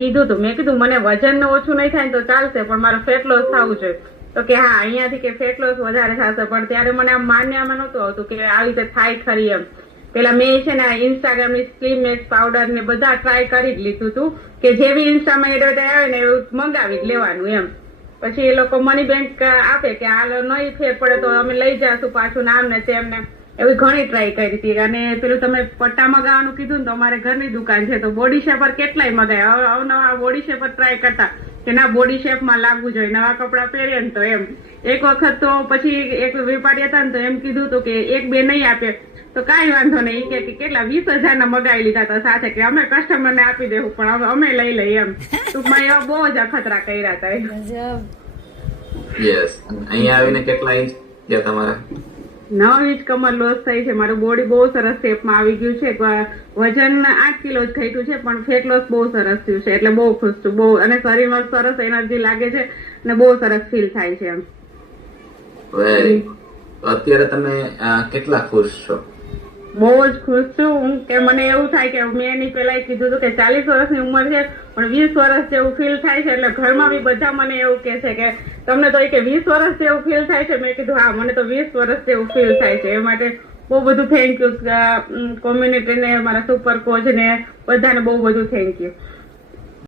કીધું હતું, મેં કીધું મને વજન ઓછું નહીં થાય તો ચાલશે પણ મારો ફેટ લોસ થવું જોઈએ. તો કે હા અહીંયાથી કે ફેટ લોસ વધારે થશે. પણ ત્યારે મને આમ માન્યામાં નહોતું આવતું કે આવી રીતે થાય ખરી એમ. પેલા મેં છે ને ઇન્સ્ટાગ્રામની સ્લીમ મેક્સ પાવડર ને બધા ટ્રાય કરી જ લીધું હતું કે જેવી ઇન્સ્ટામાં એડ આવે ને એવું મંગાવી જ લેવાનું એમ. પછી એ લોકો મની બેંક આપે કે હાલ નહીં ફેર પડે તો અમે લઈ જશું પાછું નામ ને તેમ ને એવી ઘણી ટ્રાય કરી હતી. અને પેલું તમે પટ્ટા મગાવવાનું કીધું ને તો અમારે ઘરની દુકાન છે તો બોડી શેપર કેટલાય મગાય. હવે અવનવા બોડી શેપર ટ્રાય કરતા કે ના બોડી શેપમાં લાગવું જોઈએ, નવા કપડા પહેરીએ ને તો એમ. એક વખત તો પછી એક વેપારી હતા ને તો એમ કીધું હતું કે એક બે નહીં આપે તો કાંઈ વાંધો નહીં, કે કેટલા 20,000 ના મગાવી લીધા હતા સાથે કે અમે કસ્ટમરને આપી દેવું પણ હવે અમે લઈ લઈએ એમ. ટૂંકમાં એવા બહુ જ અખતરા કર્યા હતા. યસ. અહીંયા આવીને કેટલા ઇંચ ગયા તમારા? 9 ઇંચ કમર લોસ થઈ છે. મારું બોડી બહુ સરસ શેપમાં આવી ગયું છે. વજન 8 કિલો જ ઘટ્યું છે પણ ફેટ લોસ બહુ સરસ થયું છે એટલે બહુ ખુશ છું બહુ. અને શરીરમાં સરસ એનર્જી લાગે છે અને બહુ સરસ ફીલ થાય છે એમ. Very good. અત્યારે તમે કેટલા ખુશ છો? બહુ જ ખુશ છું હું. કે મને એવું થાય કે મેં એની પેલા કીધું હતું કે 40 વર્ષની ઉંમર છે પણ 20 વર્ષ જેવું ફીલ થાય છે. એટલે ઘરમાં બી બધા મને એવું કે છે કે તમને તો કે 20 વર્ષ જેવું ફીલ થાય છે. મેં કીધું હા મને તો 20 વર્ષ જેવું ફીલ થાય છે. એ માટે બહુ બધું થેન્ક યુ કોમ્યુનિટીને, મારા સુપર કોચ ને બધાને બહુ બધું થેન્ક યુ.